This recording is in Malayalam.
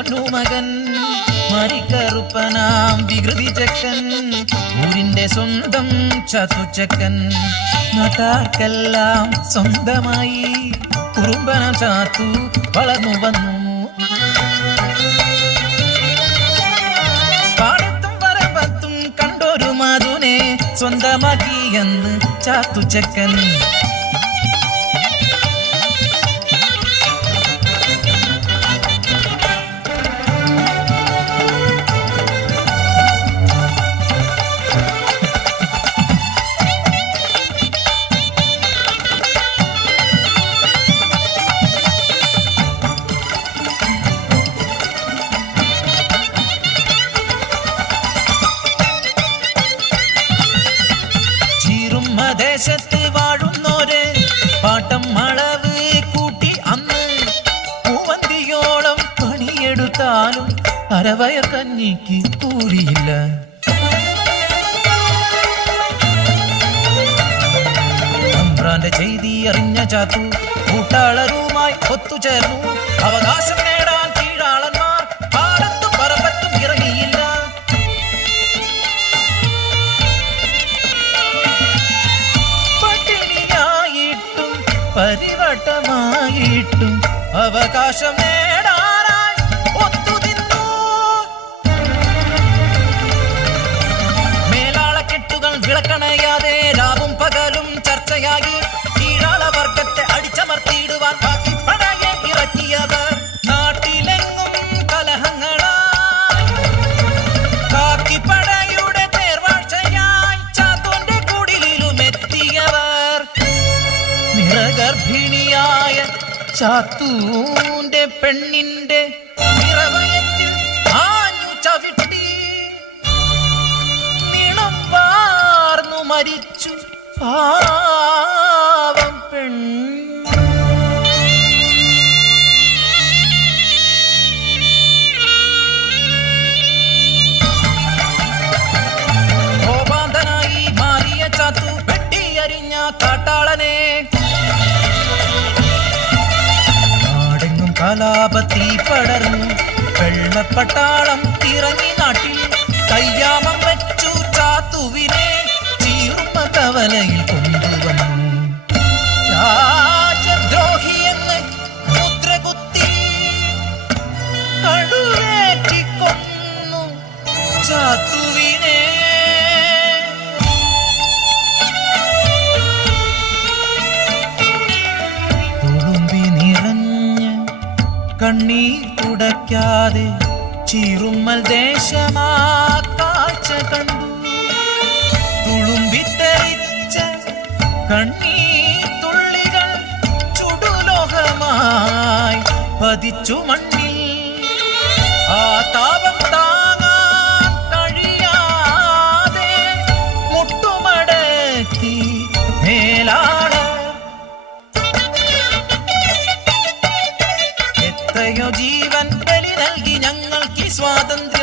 പൊന്നുമകൻ മരിക്കറുപ്പനാം വികൃതി ചക്കൻ, ഊരിന്റെ സ്വന്തം ചതുച്ചക്കൻ, നാട്ടാർക്കെല്ലാം സ്വന്തമായി കുറുമ്പന ചാത്തു വളർന്നു വന്നു. പാടത്തും വരമ്പത്തും കണ്ടൊരു മധുനെ സ്വന്തമാക്കിയെന്ന് ചാത്തുച്ചക്കൻ. ദേശത്ത് വാഴുന്നോര് പാട്ടം അളവ് കൂട്ടി അന്ന് പൂവന്തിയോളം പണിയെടുത്താലും അരവയ കഞ്ഞിക്ക് കൂലിയില്ല. അമ്രാന്റെ ചെയ്തി അറിഞ്ഞ ചാത്തു കൂട്ടാളരുമായി ഒത്തുചേർന്നു. അവകാശം നേടാൻ കീഴാളന്മാർ പാടത്തും പറമ്പത്തും ഇറങ്ങിയില്ല. പരിവട്ടമായിട്ടും അവകാശം നേടാനായി ഒത്തുനിന്നു. മേലാളക്കെട്ടുകൾ വിളക്കണയാതെ രാവും പകലും ചർച്ചയായി കീഴാള വർഗത്തെ അടിച്ചമർത്തിയിടുവാൻ ബാക്കി പടയെ ഇറക്കിയവർ. നാട്ടിലെങ്ങും കലഹങ്ങളായി കാക്കിപ്പടയുടെ തേർവാഴ്ചയായി ചാത്തോന്റെ കുടിലും എത്തിയവർ. ഗർഭിണിയായ ചാത്തൂന്റെ പെണ്ണിന്റെ നിറവയറ്റിൽ ആഞ്ഞു ചവിട്ടി നീളം വാർന്നു മരിച്ചു പാവം പെണ്ണ്. കോപാന്തനായി മാറിയ ചാത്തു വെട്ടിയരിഞ്ഞ കാട്ടാളനെ കലാപത്തി പടർന്നു. വെള്ളപ്പട്ടാളം ഇറങ്ങി നാട്ടിൽ കയ്യാമം വെച്ചു ചാത്തുവിനെ ചീറുമ കവലയിൽ കൊണ്ടുവന്നു. രാജദ്രോഹിയെന്ന് മുദ്രകുത്തി കഴുവേറ്റിക്കൊന്നു ചാത്തുവിനെ. കണ്ണീർ തുടയ്ക്കാതെ ചീറുമ്മൽ ദേശമാ കാഴ്ച കണ്ടു. തുളുമ്പിത്തെറിച്ച കണ്ണീർ തുള്ളികൾ ചുടുലോഹമായി പതിച്ചു മണ്ണിൽ. ആ താപം താങ്ങാൻ കഴിയാതെ മുട്ടുമടക്കി മേലാള. എത്രയോ ജീവൻ ബലി നൽകി ഞങ്ങൾക്ക് സ്വാതന്ത്ര്യം.